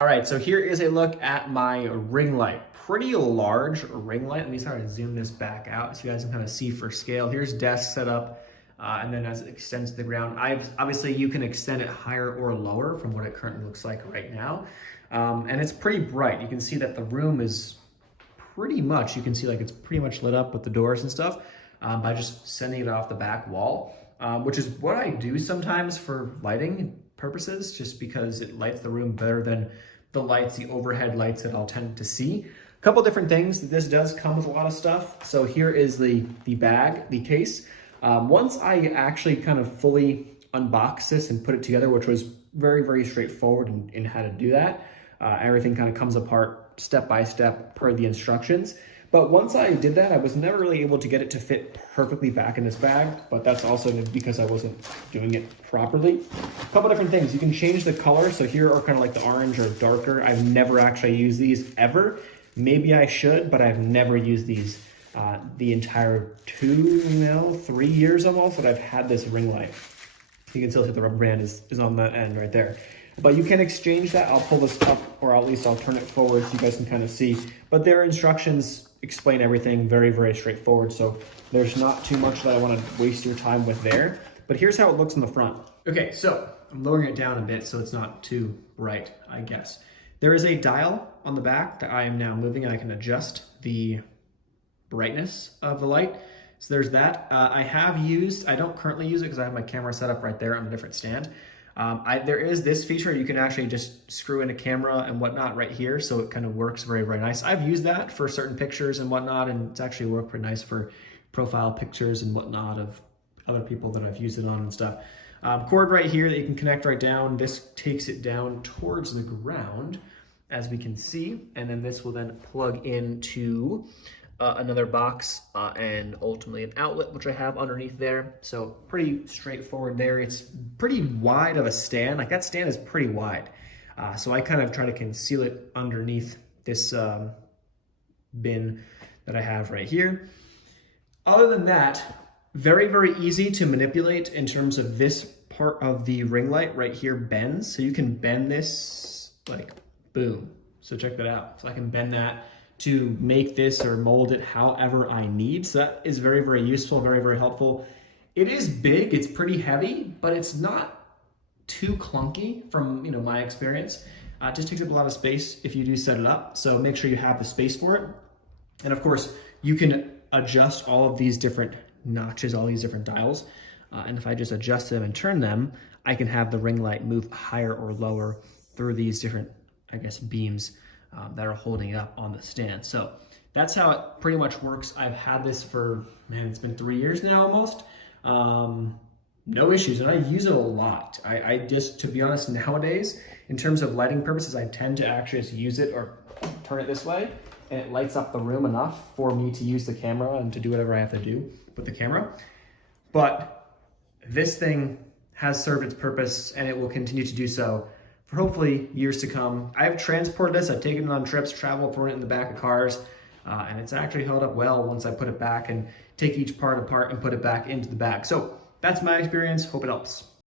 All right, so here is a look at my ring light. Pretty large ring light. Let me start to zoom this back out so you guys can kind of see for scale. Here's desk setup, and then as it extends to the ground, obviously you can extend it higher or lower from what it currently looks like right now. And it's pretty bright. You can see that the room is pretty much, you can see like it's pretty much lit up with the doors and stuff by just sending it off the back wall, which is what I do sometimes for lighting purposes, just because it lights the room better than the overhead lights that I'll tend to see. A couple different things. This does come with a lot of stuff. So here is the bag, the case. Once I actually kind of fully unboxed this and put it together, which was very, very straightforward in how to do that, everything kind of comes apart step by step per the instructions. But once I did that, I was never really able to get it to fit perfectly back in this bag, but that's also because I wasn't doing it properly. A couple different things. You can change the color. So here are kind of like the orange or darker. I've never actually used these ever. Maybe I should, but I've never used these the entire 3 years almost that I've had this ring light. You can still see the rubber band is on that end right there. But you can exchange that. I'll pull this up, or at least I'll turn it forward so you guys can kind of see. But their instructions explain everything very, very straightforward. So there's not too much that I want to waste your time with there. But here's how it looks in the front. Okay, so I'm lowering it down a bit so it's not too bright, I guess. There is a dial on the back that I am now moving, and I can adjust the brightness of the light. So there's that. I don't currently use it because I have my camera set up right there on a different stand. There is this feature. You can actually just screw in a camera and whatnot right here. So it kind of works very, very nice. I've used that for certain pictures and whatnot, and it's actually worked pretty nice for profile pictures and whatnot of other people that I've used it on and stuff. Cord right here that you can connect right down. This takes it down towards the ground, as we can see. And then this will then plug into another box and ultimately an outlet, which I have underneath there. So pretty straightforward there. It's pretty wide of a stand. Like that stand is pretty wide. So I kind of try to conceal it underneath this bin that I have right here. Other than that, very, very easy to manipulate in terms of this part of the ring light right here bends. So you can bend this like boom. So check that out. So I can bend that to make this or mold it however I need. So that is very, very useful, very, very helpful. It is big, it's pretty heavy, but it's not too clunky from my experience. It just takes up a lot of space if you do set it up. So make sure you have the space for it. And of course, you can adjust all of these different notches, all these different dials. And if I just adjust them and turn them, I can have the ring light move higher or lower through these different, I guess, beams that are holding it up on the stand. So that's how it pretty much works. I've had this for, man, it's been 3 years now almost. No issues, and I use it a lot. I just, to be honest, nowadays, in terms of lighting purposes, I tend to actually just use it or turn it this way, and it lights up the room enough for me to use the camera and to do whatever I have to do with the camera. But this thing has served its purpose, and it will continue to do so for hopefully years to come. I've transported this, I've taken it on trips, traveled, thrown it in the back of cars, and it's actually held up well once I put it back and take each part apart and put it back into the bag. So that's my experience, hope it helps.